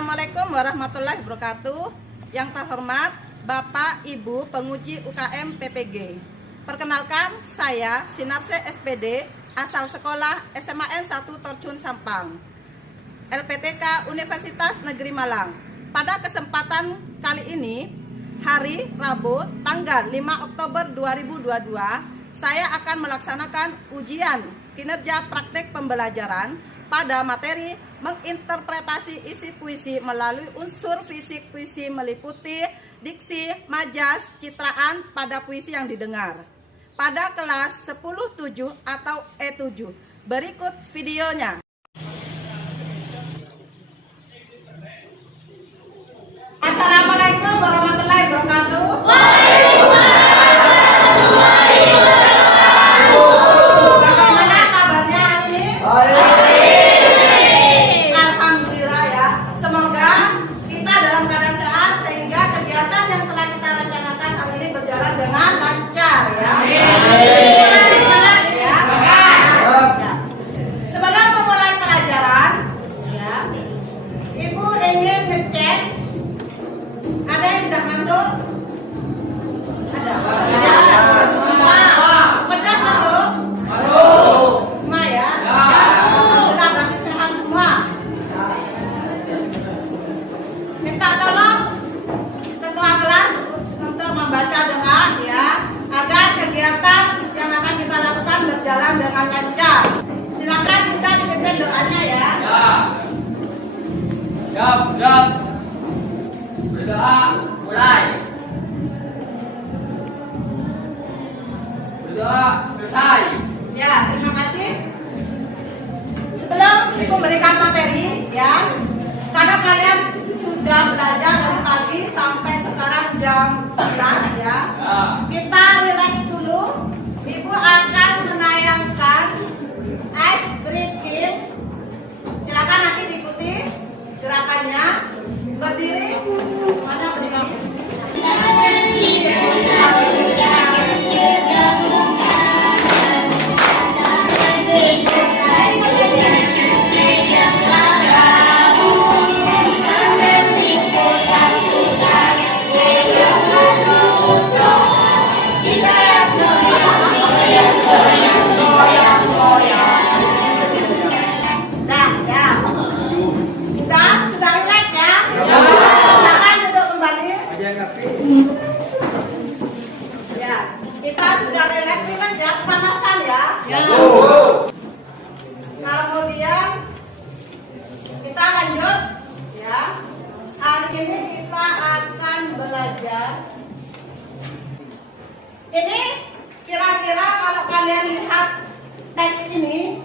Assalamualaikum warahmatullahi wabarakatuh. Yang terhormat Bapak Ibu penguji UKM PPG. Perkenalkan, saya Sinarse SPD, asal sekolah SMAN 1 Torjun Sampang, LPTK Universitas Negeri Malang. Pada kesempatan kali ini, hari Rabu, tanggal 5 Oktober 2022, saya akan melaksanakan ujian kinerja praktek pembelajaran pada materi menginterpretasi isi puisi melalui unsur fisik puisi meliputi diksi, majas, citraan pada puisi yang didengar pada kelas 10-7 atau E7. Berikut videonya. Assalamualaikum warahmatullahi wabarakatuh. Bagaimana kabarnya hari ini? Alhamdulillah ya. Semoga kita dalam keadaan sehat sehingga kegiatan yang telah kita rencanakan hari ini berjalan dengan lancar ya. Semangat ya. Sebelum memulai pelajaran ya, Ibu ingin ngecek ada yang tidak masuk? Ada. Pedas masuk? Semua ya? Kita berarti sehat semua. Minta tolong ketua kelas untuk membaca doa ya, agar kegiatan yang akan kita lakukan berjalan dengan lancar. Silakan kita dipimpin doanya ya. Siap. Berdoa mulai. Berdoa selesai. Ya, terima kasih. Sebelum Ibu memberikan materi ya, karena kalian sudah belajar dari pagi sampai sekarang jam 11 ya, kita relax dulu. Ibu akan menayangkan ice breathing. Silakan nanti diikuti gerakannya. Berdiri. Mana berdiri? Kita sudah relax ya, pemanasan ya. Kemudian kita lanjut ya. Hari ini kita akan belajar. Ini kira-kira kalau kalian lihat teks ini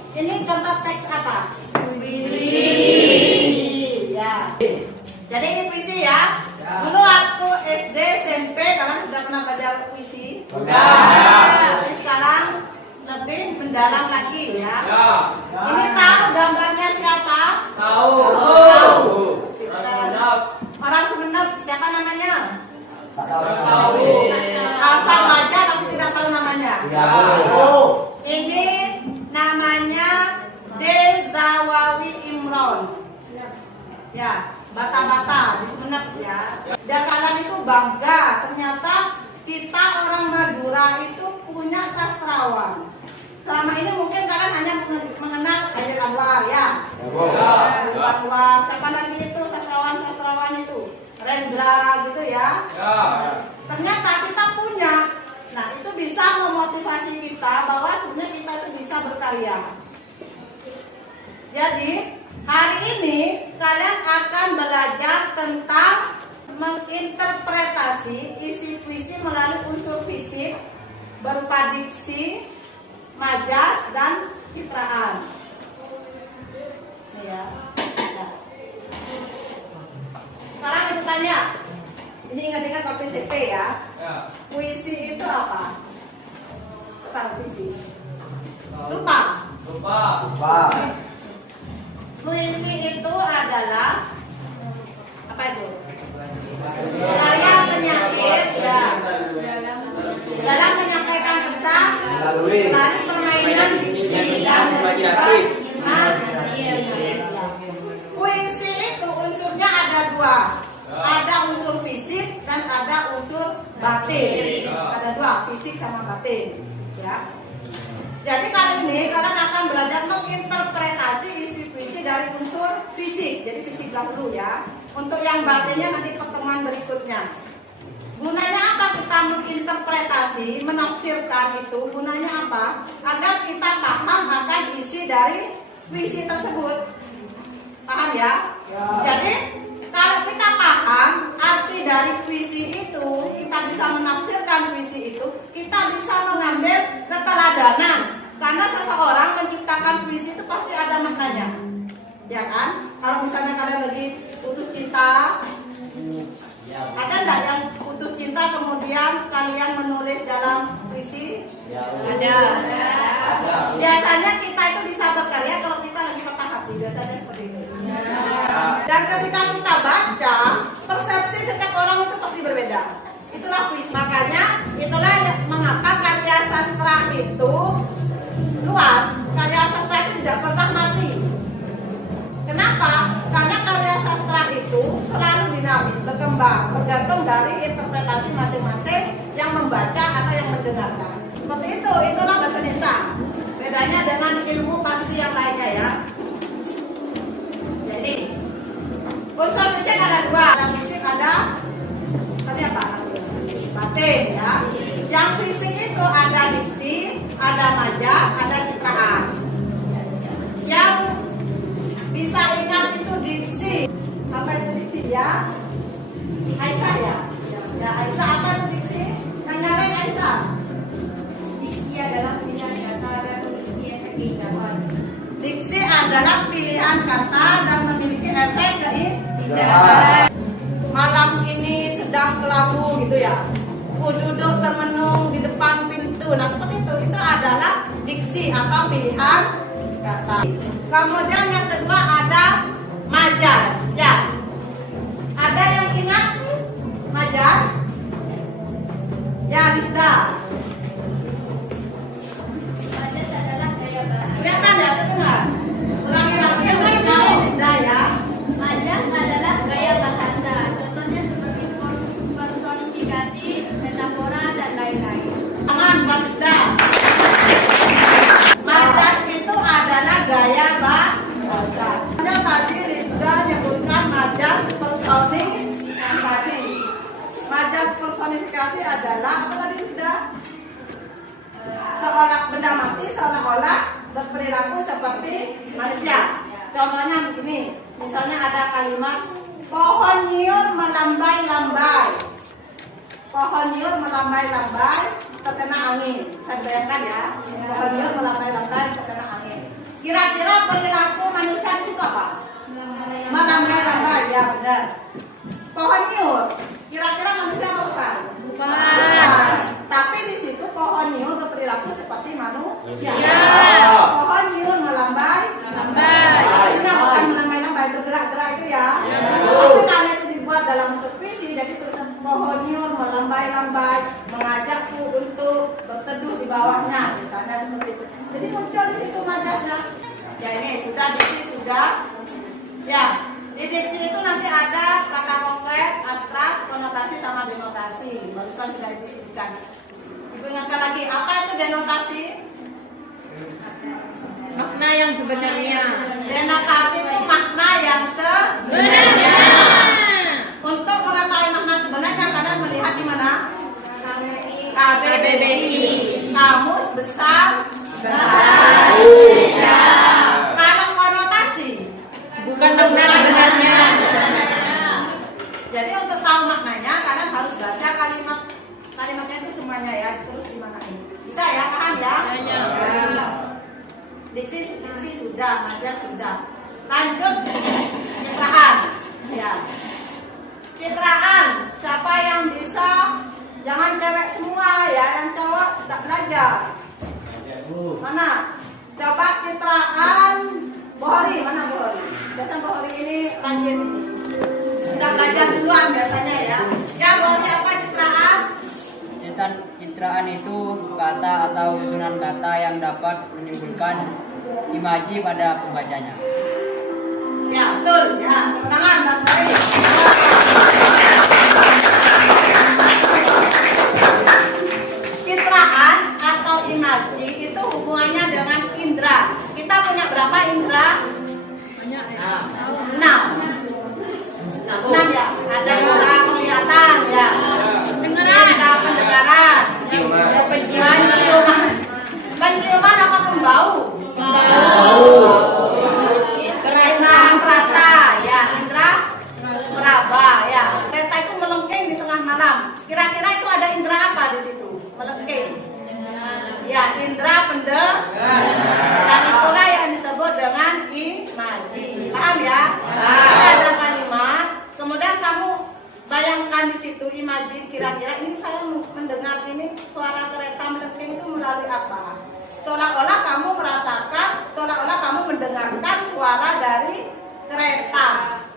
contoh teks apa? Puisi. Ya. Jadi ini puisi ya. Dulu waktu SD, SMP kalian sudah pernah belajar puisi? Jadi sekarang lebih mendalam lagi ya. Ini tahu gambarnya siapa? Tahu. Orang Sumeneb siapa namanya? Tahu. Hafal aja tapi tidak tahu namanya. Ini namanya Dezawawi Imron. Ya, bata-bata di Sumeneb ya. Dan kalian itu bangga ternyata kita orang Madura itu punya sastrawan. Selama ini mungkin kalian hanya mengenal Haidar Anwar ya. Anwar, siapa lagi itu sastrawan itu? Rendra gitu ya. Ternyata kita punya. Nah, itu bisa memotivasi kita bahwa sebenarnya kita itu bisa berkarya. Jadi, hari ini kalian akan belajar tentang menginterpretasi isi puisi melalui unsur fisik berupa diksi, majas, dan citraan. Ya. Sekarang ibu tanya, ini ingat-ingat waktu CP ya. Puisi itu apa? Tentang puisi. Lupa. Puisi itu adalah apa itu? Karya penyair ya. Dalam menyampaikan pesan melalui permainan diksi dan bersifat imajinatif. Puisi itu unsurnya ada dua. Ada unsur fisik dan ada unsur batin. Ada dua, fisik sama batin. Ya. Jadi kali ini kalian akan belajar menginterpretasi isi puisi dari unsur fisik. Jadi fisik dahulu ya. Untuk yang batinnya nanti pertemuan berikutnya. Gunanya apa kita menginterpretasi, menafsirkan itu? Gunanya apa? Agar kita paham akan isi dari puisi tersebut. Paham ya? Jadi kalau kita paham arti dari puisi itu, kita bisa menafsirkan puisi itu, kita bisa mengambil keteladanan. Karena seseorang menciptakan puisi itu pasti ada maknanya. Ya kan? Kalau misalnya kalian lagi putus cinta, ada enggak yang putus cinta kemudian kalian menulis dalam puisi? Ada. Biasanya kita itu bisa berkarya kalau kita lagi patah hati, biasanya seperti itu. Dan ketika kita baca, persepsi setiap orang itu pasti berbeda. Itulah puisi. Makanya itulah mengapa karya sastra itu luas. Karya sastra itu tidak pernah mati. Kenapa? Karena karya sastra itu selalu dinamis, berkembang, tergantung dari interpretasi masing-masing yang membaca atau yang mendengarkan. Seperti itu, itulah bahasa Indonesia. Bedanya dengan ilmu pasti yang lainnya ya. Jadi, unsur fisik ada dua. Ada fisik ada tadi apa? Batin ya. Yang fisik itu ada diksi, ada majas, ada citraan. Yang bisa ingat itu diksi. Apa itu diksi ya? Aisyah ya? Ya Aisyah, apa itu diksi? Yang nyalain Aisyah? Diksi adalah pilihan kata dan memiliki efek keindahan. Diksi adalah pilihan kata dan memiliki efek keindahan. Malam ini sedang kelabu gitu ya. Ku duduk termenung di depan pintu. Nah seperti itu adalah diksi atau pilihan kata. Kemudian yang kedua ada majas. Ya, ada yang ingat majas? Ya, Lisda. Majas adalah gaya bahasa. Kelihatan ya, dengar. Ulangi lagi yang berbicara Lisda ya. Majas adalah gaya bahasa. Contohnya seperti personifikasi, metafora dan lain-lain. Aman, buat Lisda. Majas itu adalah gaya bahasa. Tadi Lisda menyebutkan majas personifikasi. Majas personifikasi adalah apa tadi Lisda? Seolah benda mati seolah-olah berperilaku seperti manusia. Contohnya begini, misalnya ada kalimat pohon nyiur melambai-lambai. Pohon nyiur melambai-lambai terkena angin. Saya bayangkan ya, pohon nyiur melambai-lambai terkena angin. Kira-kira perilaku manusia di situ apa? Melambai-lambai, ya benar. Pohon nyiur, kira-kira manusia apa bukan? Bukan. Tapi di situ pohon nyiur berperilaku seperti manusia. Pohon nyiur melambai-lambai. Ini bukan melambai-lambai, bergerak-gerak itu ya. Tapi karena itu dibuat dalam bentuk puisi, jadi tulisan pohon nyiur melambai-lambai, mengajakku untuk berteduh di bawahnya, misalnya seperti itu. Jadi muncul di situ majasnya. Ya ini sudah diksi sudah. Ya, di diksi itu nanti ada kata konkret, abstrak, konotasi sama denotasi. Barusan sudah Ibu sebutkan. Ibu ingatkan lagi, apa itu denotasi? Makna yang sebenarnya. Denotasi itu makna yang sebenarnya. Untuk mengetahui makna sebenarnya kalian melihat di mana? KBBI. Kamus Besar Bahasa Indonesia. Kalau konotasi Bukan makna sebenarnya. Jadi untuk tahu maknanya kalian harus baca kalimatnya itu semuanya ya, terus gimana ini? Bisa ya, paham ya? Ya. Diksi sudah, majas sudah. Lanjut citraan. Ya. Citraan, siapa yang bisa? Jangan cewek semua ya, yang cowok tidak belajar. Mana? Coba citraan Bohori, mana Bohori? Biasanya Bohori ini rajin. Sudah belajar duluan biasanya ya. Ya Bohori, apa citraan? Citraan itu kata atau susunan kata yang dapat menimbulkan imaji pada pembacanya. Ya betul ya. Tangan Bang Bohori. Enam ya, ada indera penglihatan ya, indera pendengaran, penciuman apa pembau? Indera perasa ya, indera peraba ya. Kereta itu melengking di tengah malam. Kira-kira itu ada indera apa di situ? Melengking. Ya, indera pendengar. Dan itulah yang disebut dengan imaji. Paham ya? Ada kalimat, kemudian kamu bayangkan di situ imaji, kira-kira ini saya mendengar ini suara kereta melengking itu melalui apa? Seolah-olah kamu merasakan, seolah-olah kamu mendengarkan suara dari kereta.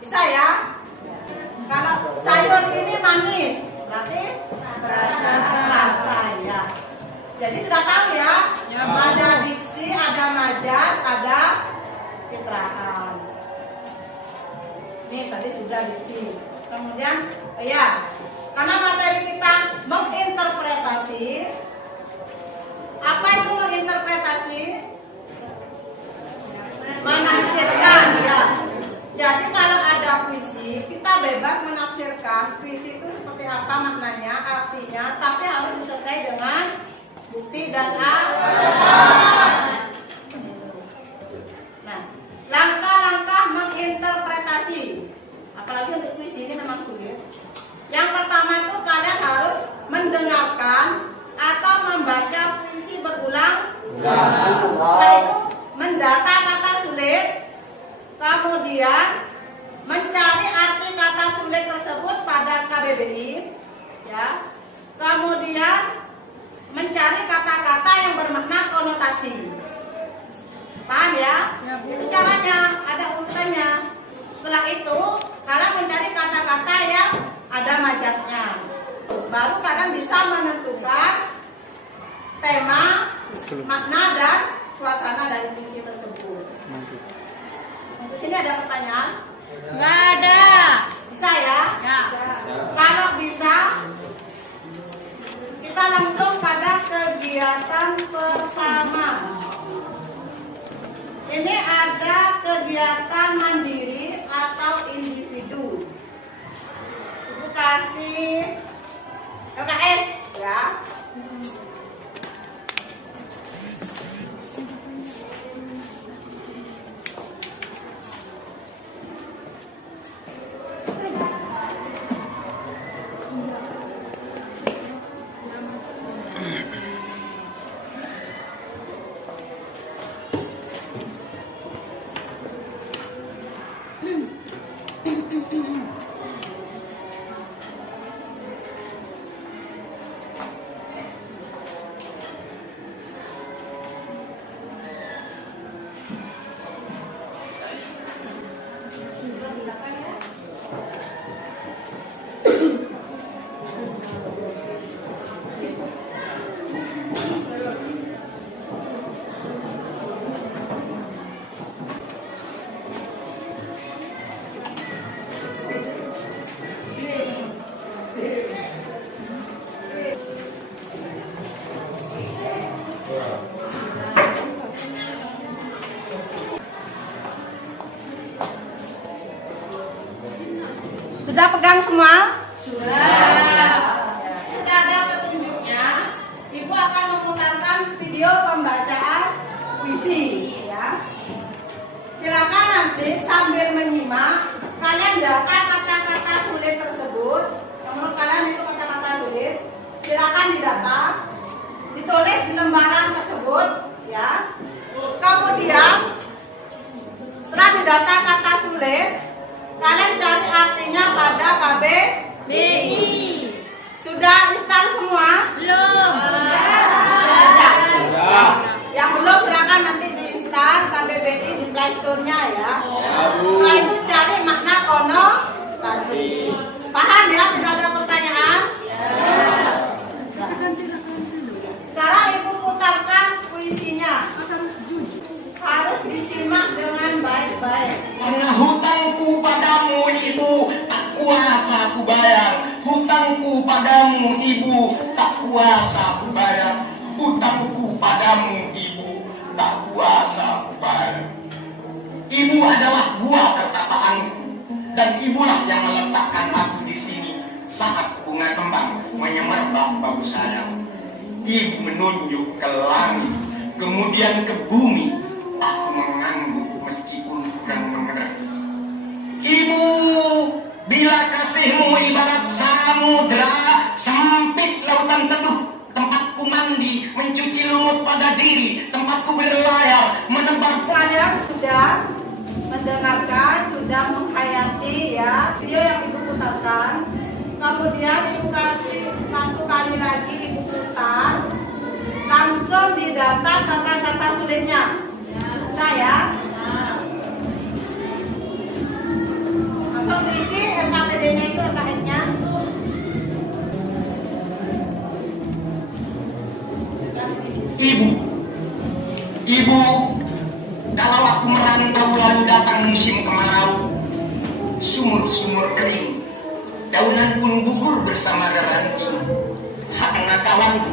Bisa ya? Kalau sayur ini manis, berarti rasa ya. Jadi sudah tahu ya? Ada diksi, ada majas, ada citraan. Ini tadi sudah diksi. Kemudian, ya, karena materi kita menginterpretasi. Apa itu menginterpretasi? Menafsirkan ya. Jadi kalau ada puisi, kita bebas menafsirkan puisi itu seperti apa maknanya, artinya, tapi harus disertai dengan bukti dan alasan. Nah, langkah-langkah menginterpretasi, apalagi untuk puisi ini memang sulit. Yang pertama itu kalian harus mendengarkan atau membaca puisi berulang. Setelah itu mendata kata sulit, kemudian mencari arti kata sulit tersebut pada KBBI, ya. Kemudian mencari kata-kata yang bermakna konotasi. Paham ya? Itu caranya, ada urusannya. Setelah itu, kalian mencari kata-kata yang ada majasnya. Baru kalian bisa menentukan tema, makna, dan suasana dari puisi tersebut. Di sini ada pertanyaan? Nggak ada. Bisa ya? Ya. Kalau bisa, kita langsung pada kegiatan pertama. Ini ada kegiatan mandiri atau individu. Ibu kasih LKS ya. Sudah pegang semua? Sudah. Sudah ada petunjuknya. Ibu akan memutarkan video pembacaan puisi ya. Silakan nanti sambil menyimak kalian data kata-kata sulit tersebut. Yang menurut kalian itu kata-kata sulit, silakan didata, ditulis di lembaran tersebut ya. Kemudian setelah didata kata sulit, kalian cari artinya pada KBBI. Sudah install semua? Belum. Sudah. Yang belum silakan nanti diinstal KBBI di Play Store-nya ya. Setelah itu cari makna konotasi. Paham ya? Tidak ada pertanyaan? Sekarang ibu putarkan puisinya. Harus disimak dengan baik-baik. Karena hutangku padamu ibu tak kuasa ku bayar. Hutangku padamu ibu tak kuasa ku bayar. Hutangku padamu ibu tak kuasa ku bayar. Ibu adalah buah perkataanku dan ibulah yang meletakkan aku di sini saat bunga kembang menyemerbak bau sayang. Ibu menunjuk ke langit, kemudian ke bumi. Aku mengangguk meskipun kurang mengerti. Ibu, bila kasihmu ibarat samudra, sempit lautan teduh, tempatku mandi, mencuci lumut pada diri, tempatku berlayar, menebar. Kalian sudah mendengarkan, sudah menghayati ya video yang ibu putarkan. Kemudian ibu kasih satu kali lagi ibu putar, langsung didata kata-kata sulitnya. Saya langsung diisi LKPD-nya itu LKS-nya. Ibu, kalau aku merantau lalu datang musim kemarau, sumur-sumur kering, daunan pun gugur bersama ranting. Pengetahuanku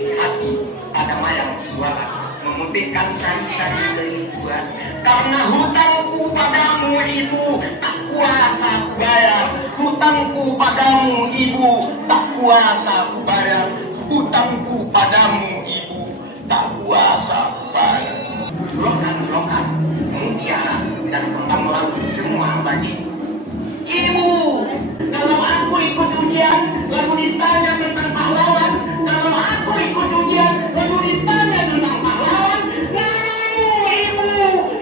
di hati pada mayang suara memutihkan sari-sari dari buah. Karena hutangku padamu ibu tak kuasa ku bayar. Hutangku padamu ibu tak kuasa ku bayar. Hutangku padamu ibu tak kuasa ku bayar. Lokan-lokan, mutiara dan kembang laut semua bagi. Ibu, kalau aku ikut ujian lalu ditanya tentang pahlawan, kalau aku ikut ujian lalu ditanya tentang pahlawan, namamu ibu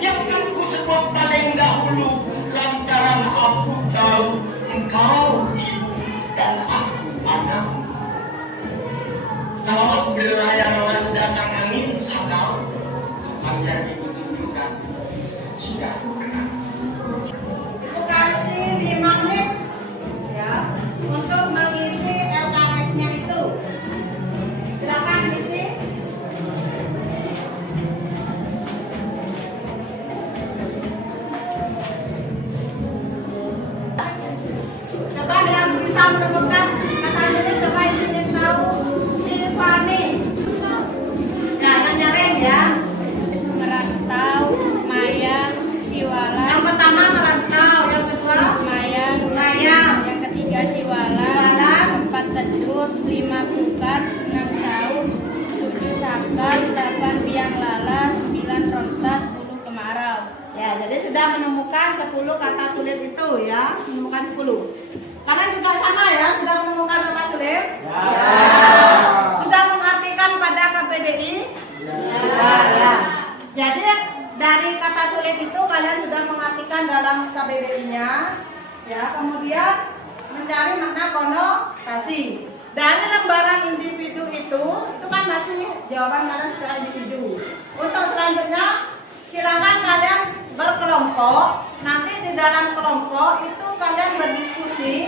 yang akan ku sebut paling dahulu, lantaran aku tahu engkau ibu dan aku anakmu. Kalau aku berlayar lalu datang angin sakau, agar ibu tunjukkan sudah aku kenal. Kasih 5 menit ya untuk mengisi LKS-nya itu. Silakan isi. Coba yang bisa menemukan kata ini, coba ingin tahu Silvani. Ya, nyaring ya. Merantau, mayang, siwala. Yang pertama merantau, yang kedua Mayang, mayang, yang ketiga siwala, Siwala. 4 teduh, 5 bukat, 6 saut, 7 sakal, 8 biang lala, 9 rontas, 10 kemarau. ya. Jadi sudah menemukan 10 kata sulit itu ya, menemukan 10. Kalian juga sama ya, sudah menemukan kata sulit? Ya. Sudah mengartikan pada KBBI? Ya. Jadi dari kata sulit itu kalian sudah mengartikan dalam KBBI-nya, ya. Kemudian mencari makna konotasi. Dari lembaran individu itu kan masih jawaban kalian secara individu. Untuk selanjutnya silakan kalian berkelompok. Nanti di dalam kelompok itu kalian berdiskusi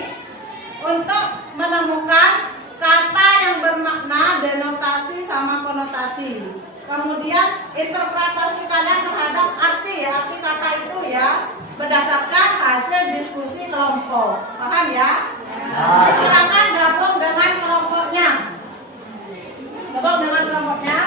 untuk menemukan kata yang bermakna denotasi sama konotasi. Kemudian interpretasi kalian terhadap arti kata itu ya berdasarkan hasil diskusi kelompok. Paham ya? Silakan gabung dengan kelompoknya. Gabung dengan kelompoknya.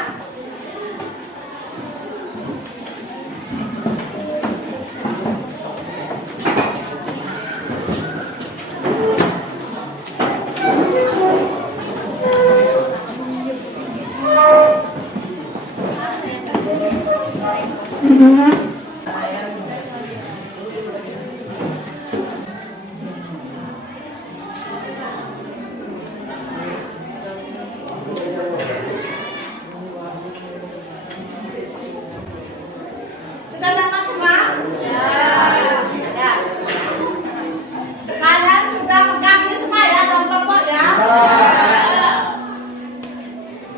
Sudah dapat semua? Ya. Ya. Kalian sudah pegang ini semua ya dalam kelompok ya?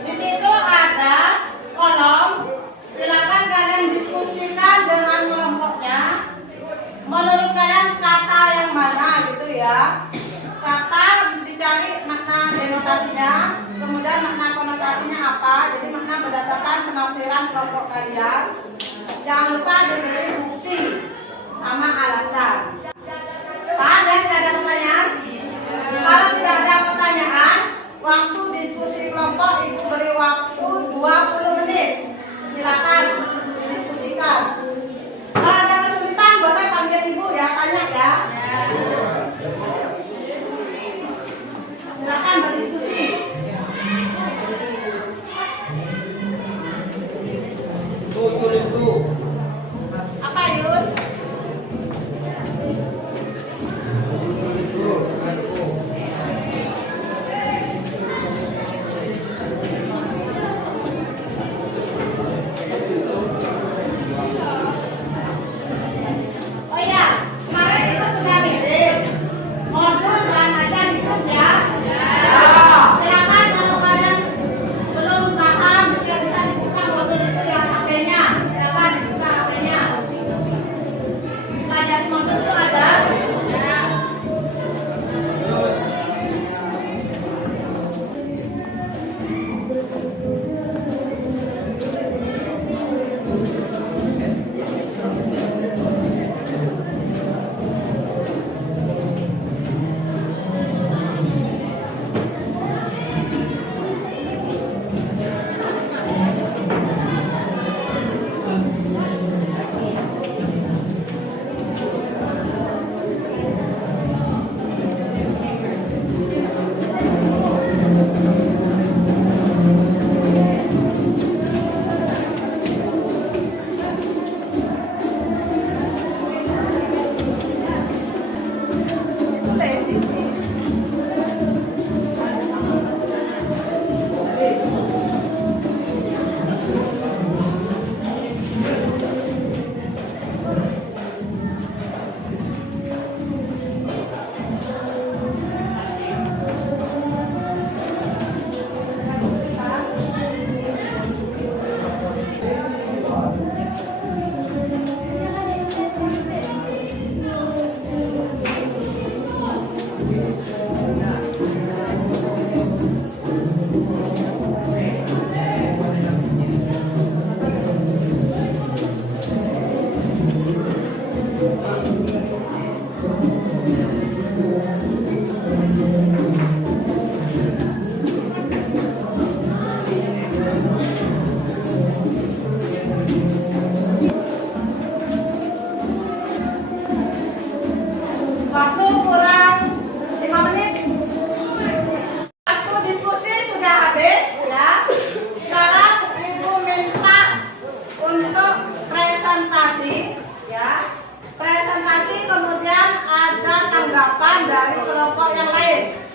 Di situ ada kolom. Silakan kalian diskusikan dengan kelompoknya. Menurut kalian kata yang mana gitu ya? Kata dicari makna denotasinya, kemudian makna konotasinya apa? Jadi makna berdasarkan penafsiran kelompok kalian. Jangan lupa diberi bukti sama alasan. Pak, dan tidak ada pertanyaan? Kalau tidak ada pertanyaan, waktu diskusi kelompok ibu beri waktu 20 menit. Silakan diskusikan. Kalau ada kesulitan boleh panggil ibu ya, tanya ya.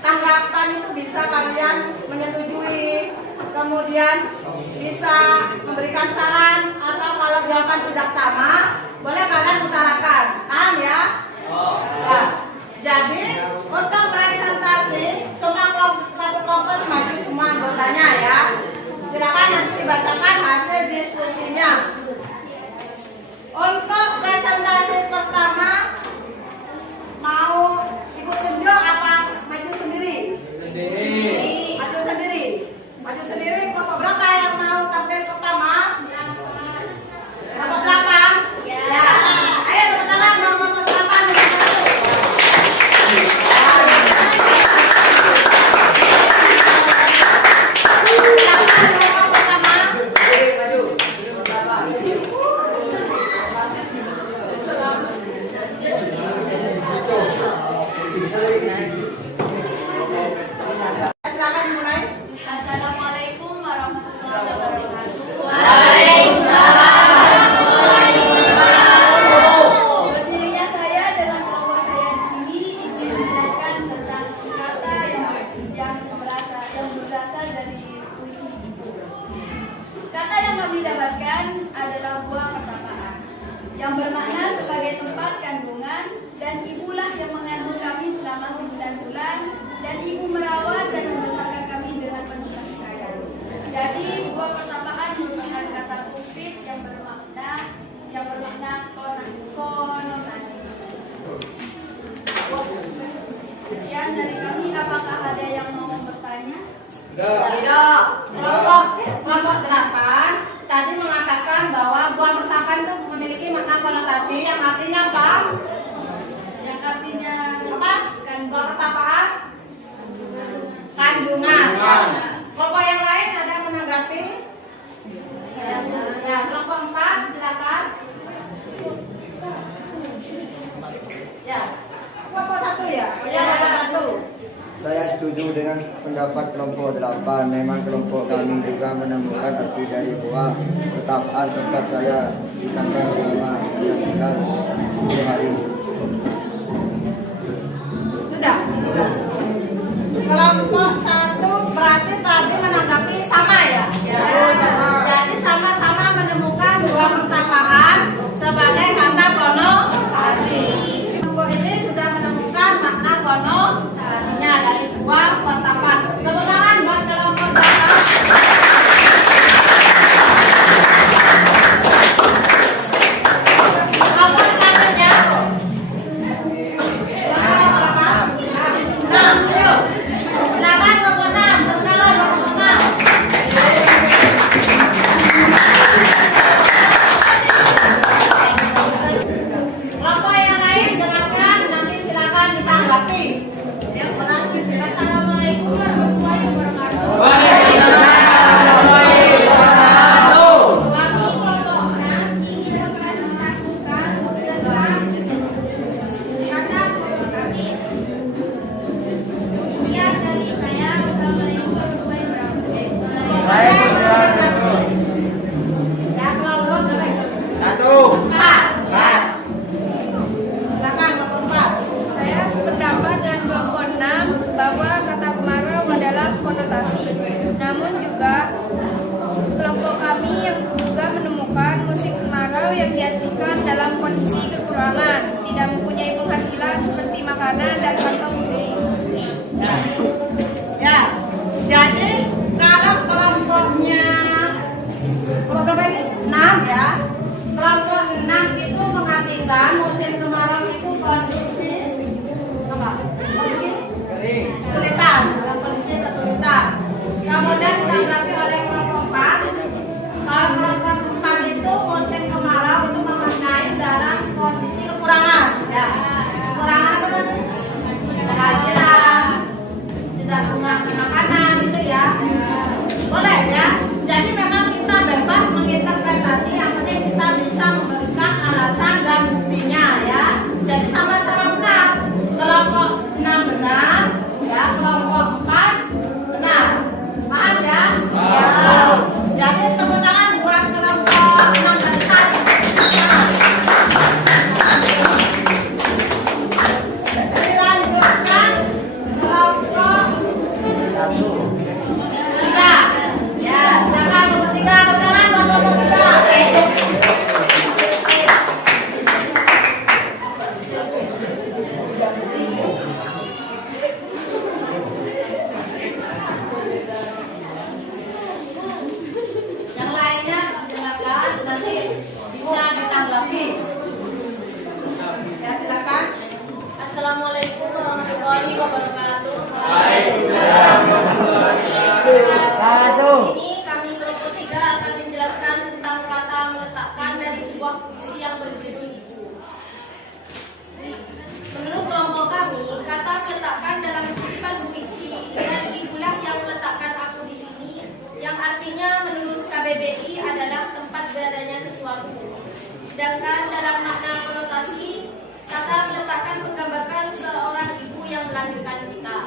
tanggapan itu bisa kalian menyetujui, kemudian bisa memberikan saran, atau kalau jawaban tidak sama, boleh kalian utarakan. Paham ya? Nah, jadi untuk presentasi satu kelompok maju semua anggotanya ya. Silakan nanti dibacakan hasil diskusinya. Untuk presentasi pertama, mau Ibu tunjuk apa maju sendiri? Maju sendiri. Maju sendiri. Kelompok berapa yang mau tampil pertama? Kelompok 8? Ya. Ayo tepuk tangan kelompok 8. Silakan dimulai. Assalamualaikum warahmatullahi wabarakatuh. Berdirinya saya dalam kelompok saya di sini ingin menjelaskan tentang kata yang berasal dari puisi ibu. Kata yang kami dapatkan adalah buah pertapaan, yang bermakna sebagai tempat kandungan, dan ibulah yang mengandung kami selama 9 bulan, dan ibu merawat dan membesarkan kami dengan penuh kasih sayang. Jadi buah pertapaan merupakan kata kupit yang bermakna konotasi. Sekian dari kami. Apakah ada yang mau bertanya? Tidak. Kelompok 8 tadi mengatakan bahwa buah pertapaan itu memiliki makna konotasi yang artinya apa? Yang artinya Apa? Kan buah pertapaan? Kandungan. Kelompok yang lain ada yang menanggapi? Ya, kelompok 4 silakan. Ya, kelompok 1 ya? Oh ya, kelompok 1. Saya setuju dengan pendapat kelompok 8. Memang kelompok kami juga menemukan arti dari buah pertapaan tempat saya di kandang selama 9 bulan 10 hari. Sudah. Kelompok 1 berarti tadi menanggapi sama ya? Jadi sama-sama menemukan buah pertapaan sebagai kata konotasi. Kelompok ini sudah menemukan makna konotasinya dari buah pertapaan. Tepuk tangan buat kelompok 8. Kelompok selanjutnya. Kelompok yang lain dengarkan, nanti silakan ditanggapi. Yang melanjut. Assalamualaikum warahmatullahi wabarakatuh. Kami kelompok 6 ingin mempresentasikan tentang kata provokatif. Sekian dari saya. Assalamualaikum warahmatullahi wabarakatuh. Ya, kelompok Empat. Silakan kelompok 4. Saya sependapat dengan kelompok 6 bahwa kata kemarau adalah konotasi. Namun juga kelompok kami yang juga menemukan musim kemarau yang diartikan dalam kondisi kekurangan, tidak mempunyai penghasilan seperti makanan dan kantong beli. Ya, jadi kalau kelompoknya berapa ini? 6 ya. Kelompok 6 itu mengartikan musim kemarau itu kondisi apa? Kondisi kesulitan, dalam kondisi kesulitan. Kemudian ditanggapi oleh kelompok 4. Kalau kelompok 4 itu musim kemarau itu memaknai dalam kondisi kekurangan. Ya, kekurangan apa tadi? Penghasilan. wabarakatuh. Wabarakatuh. Di sini kami kelompok 3 akan menjelaskan tentang kata meletakkan dari sebuah puisi yang berjudul Ibu. Menurut kelompok kami, kata meletakkan dalam kutipan puisi dan Ibulah yang meletakkan aku di sini, yang artinya menurut KBBI adalah tempat beradanya sesuatu. Sedangkan dalam makna konotasi, kata meletakkan menggambarkan seorang ibu yang melahirkan kita.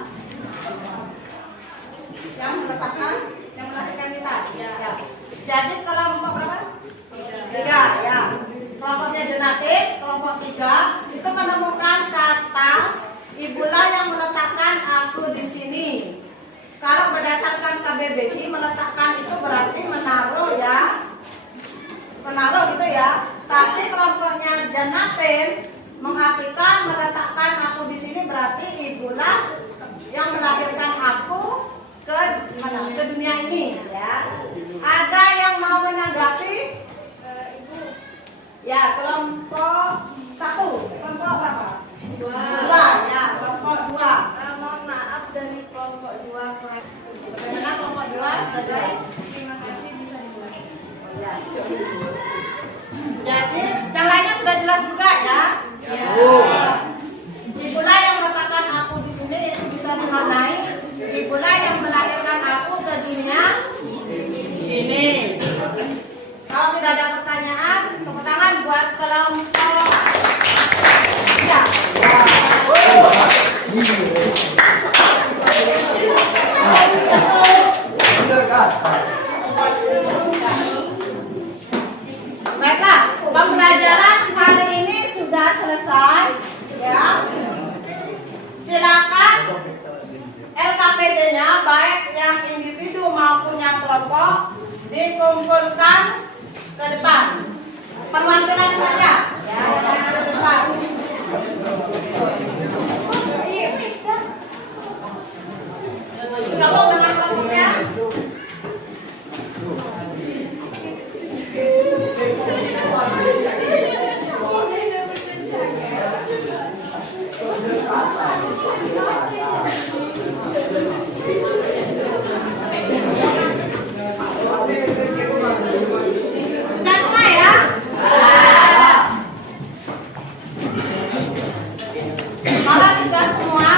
Yang melahirkan kita. Ya. Jadi kelompok berapa? 3 ya. Kelompoknya genetik, kelompok 3 itu menemukan kata ibulah yang meletakkan aku di sini. Kalau berdasarkan KBBI meletakkan itu berarti menaruh ya. Menaruh gitu ya. Tapi kelompoknya genetik mengartikan meletakkan aku di sini berarti ibulah yang melahirkan aku ke dunia ini ya. Ada yang mau menanggapi? Ibu. Ya, kelompok 1. Kelompok berapa? 2 ya, kelompok 2. Mohon maaf dari kelompok 2 kelas. Bagaimana kelompok 2? Terima kasih bisa dimulai. Ya. Jadi, yang lainnya sudah jelas juga ya? Ya. Ibulah yang meletakkan aku di sini itu bisa dimaknai ibulah yang melahirkan aku ke dunia ini. Kalau tidak ada pertanyaan, tepuk tangan buat kelompok. Ya. Baiklah, pembelajaran hari ini sudah selesai. Ya. Silakan LKPD-nya baik yang individu maupun yang kelompok dikumpulkan ke depan. Perwakilan saja ya, ke depan. Gabung dengan kelompoknya. Sudah semua ya? Kalau sudah semua,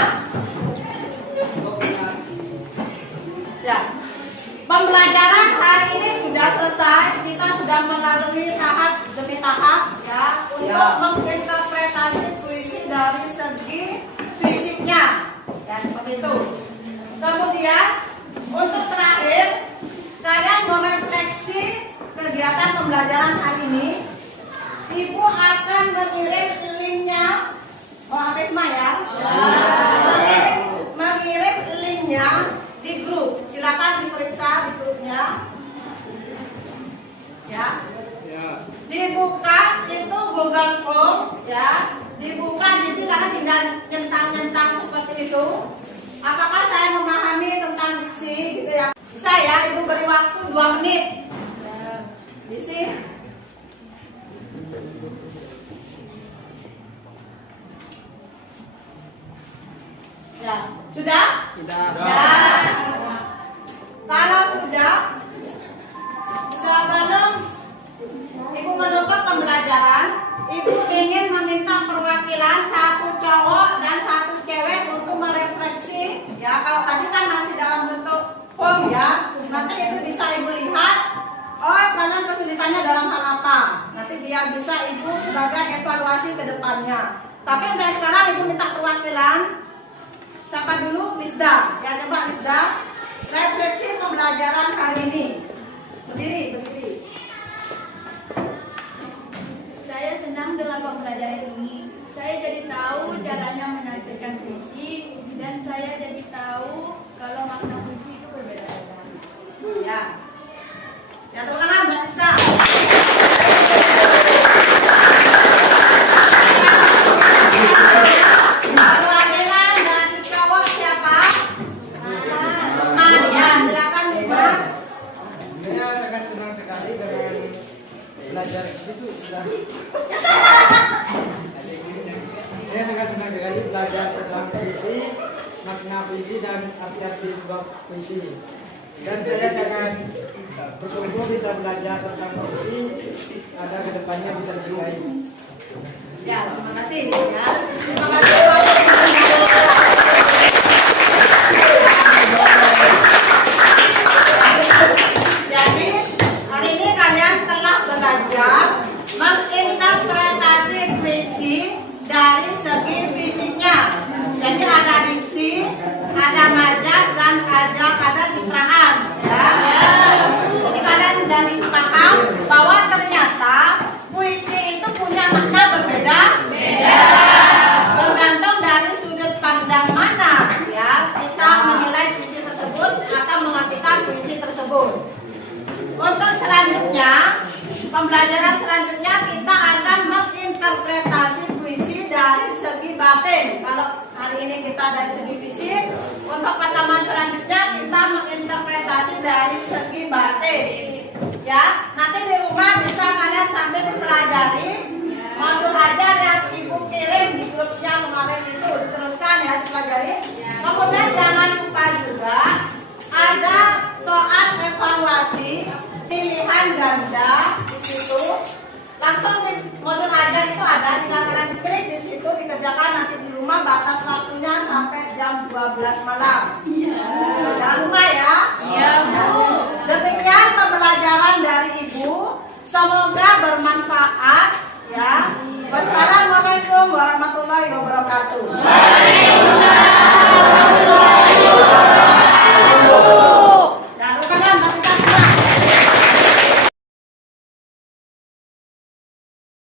ya. Pembelajaran hari ini sudah selesai. Kita sudah melalui tahap demi tahap ya untuk menginterpretasi puisi dari segi fisiknya. Ya seperti itu. Kemudian untuk terakhir, kalian merefleksi kegiatan pembelajaran hari ini. Ibu akan mengirim linknya. Isma ya. Mengirim linknya di grup. Silakan diperiksa di grupnya. Ya. Dibuka itu Google Form ya. Dibuka di sini karena tinggal nyentang-nyentang seperti itu. Apakah saya memahami tentang diksi gitu ya? Bisa ya, Ibu beri waktu 2 menit. Diksi. Ya, sudah? Sudah. Kalau sudah, sebelum Ibu menutup pembelajaran, Ibu ingin meminta perwakilan 1 cowok dan 1 cewek untuk merefleksi. Ya, kalau tadi kan masih dalam bentuk form ya, nanti itu bisa Ibu lihat. Oh, kalian kesulitannya dalam hal apa? Nanti biar bisa Ibu sebagai evaluasi ke depannya. Tapi untuk sekarang Ibu minta perwakilan. Siapa dulu? Misda. Ya, coba Misda. Refleksi pembelajaran hari ini. Berdiri. Saya senang dengan pembelajaran ini. Saya jadi tahu caranya menafsirkan puisi dan saya jadi tahu kalau makna puisi itu berbeda-beda. Ya. Ya, tepuk tangan buat Misda. Perwakilan dari cowok siapa? Ya, silakan Misda. Saya sangat senang sekali dengan belajar itu sudah. Saya sangat senang sekali belajar tentang puisi puisi dan arti-arti sebuah puisi. Dan saya sangat bersyukur bisa belajar tentang puisi agar kedepannya bisa lebih baik. Ya, terima kasih ya. Terima kasih Pak. Jadi hari ini kalian telah belajar menginterpretasi puisi dari segi fisiknya. Jadi ada diksi, ada majaz dan ada citraan. Ya. Jadi kalian dari paham bahwa ternyata puisi itu punya makna berbeda. Bergantung dari sudut pandang mana ya kita menilai puisi tersebut atau mengartikan puisi tersebut. Untuk selanjutnya, pembelajaran selanjutnya kita akan menginterpretasi puisi dari segi batin. Kalau hari ini kita dari segi fisik, untuk pertemuan selanjutnya kita menginterpretasi dari segi batin. Ya, nanti di rumah bisa kalian sambil mempelajari modul ajar yang ibu kirim di grupnya kemarin itu, diteruskan ya dipelajari. Kemudian jangan lupa juga ada soal evaluasi pilihan ganda di situ. Langsung di modul ajar itu ada, tinggal kalian klik di situ dikerjakan nanti di rumah. Batas waktunya sampai jam 12 malam. Jangan lupa ya. Iya Bu. Demikian pembelajaran dari ibu. Semoga bermanfaat ya. Wassalamualaikum warahmatullahi wabarakatuh.